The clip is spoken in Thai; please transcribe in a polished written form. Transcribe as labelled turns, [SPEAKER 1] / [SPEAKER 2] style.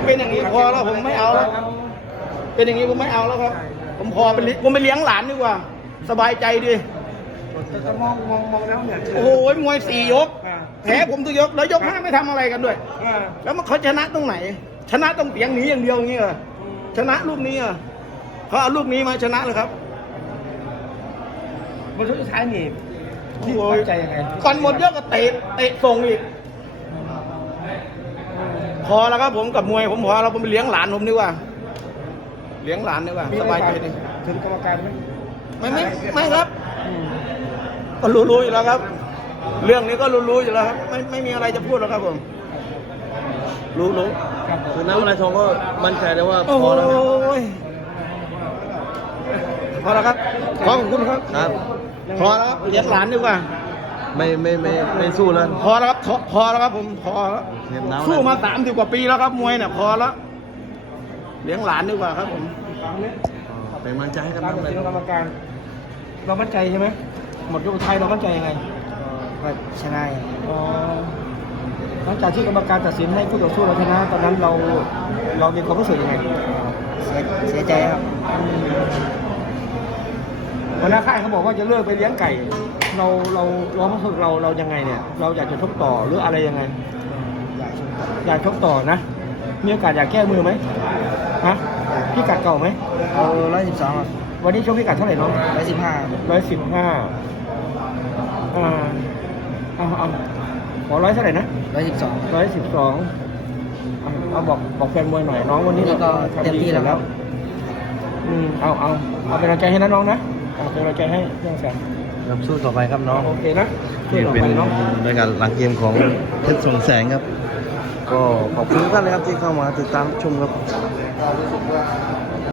[SPEAKER 1] เป็นอย่างนี้พอแล้วผมไม่เอาแล้วเป็นอย่างนี้ผมไม่เอาแล้วครับผมพอไปผมไปเลี้ยงหลานดีกว่าสบายใจดี
[SPEAKER 2] จะมองแล้วเนี่ย
[SPEAKER 1] โอ้โหมวย4 ยกแพ้ผมทุกยกแล้วยก 5ไม่ทำอะไรกันด้วยแล้วมันเขาชนะตรงไหนชนะตรงเตียงหนีอย่างเดียวอย่างนี้เหรอชนะลูกนี้อ่ะเขาเอาลูกนี้มาชนะเลยครับ
[SPEAKER 2] บนสุดท้ายนี่ที่มั่นใจยังไง
[SPEAKER 1] ก่อนหมดยกก็เตะส่งอีกพอแล้วครับผมกับมวยผมพอแล้วผมไปเลี้ยงหลานผมดีกว่าเลี้ยงหลานดีกว่าสบายใจดี
[SPEAKER 2] ถึงกรรมการไหม
[SPEAKER 1] ไม่ครับก็รู้อยู่แล้วครับเรื่องนี้ก็รู้อยู่แล้วครับไม่มีอะไรจะพูดแล้วครับผมรู้
[SPEAKER 3] คือน้ำอะไรทองก็มั่นใจได้ว่าพ
[SPEAKER 1] อ
[SPEAKER 3] แล้ว
[SPEAKER 1] พอแล้วครับขอบคุณครับ
[SPEAKER 3] ครับ
[SPEAKER 1] พอแล้วเลี้ยงหลานดีกว่า
[SPEAKER 3] ไม่สู้แล้ว
[SPEAKER 1] พอแล้วครับพอแล้วครับผมพอแล้วสู้มา30 กว่าปีแล้วครับมวยเนี่ยพอแล้วเลี้ยงหลานดีกว่าครับผม
[SPEAKER 3] เป็นมั่นใจให้กัน
[SPEAKER 2] กรรมการเรามั่นใจใช่ไหมหมดยกไทยเรามั่นใจยังไง
[SPEAKER 1] ก็ชนะ
[SPEAKER 2] หลังจากที่กรรมการตัดสินให้คู่ต่อสู้เราชนะตอนนั้นเรามีความรู้สึกยังไง
[SPEAKER 1] เสียใจครับ
[SPEAKER 2] หัวหน้าค่ายเขาบอกว่าจะเลิกไปเลี้ยงไก่เราความรู้สึกเรายังไงเนี่ยเราอยากจะชกต่อหรืออะไรยังไงอยากชกต่อนะมีโอกาสอยากแก้มือไหมฮะพี่กัดเก่าไหม
[SPEAKER 1] เอา112ครับ
[SPEAKER 2] วันนี้ชกพี่กัดเท่าไหร่น้อง
[SPEAKER 1] 115
[SPEAKER 2] เอาขอเท่าไหร่นะ
[SPEAKER 1] 112
[SPEAKER 2] เอาบอกแฟนมวยหน่อยน้องวันนี้
[SPEAKER 1] ก็เต็มที่แล้ว
[SPEAKER 2] เอาเป็นกำลังใจให้นะน้องนะเป็นกำลังใจให้เรื่องแสน
[SPEAKER 3] รับสู้ต่อไปครับน้อง
[SPEAKER 2] โอเคนะ
[SPEAKER 3] นี่เป็นรายการหลังเกมของเพชรสงแสงครับก็ขอบคุณทุกท่านเลยครับที่เข้ามาติดตามชมครับ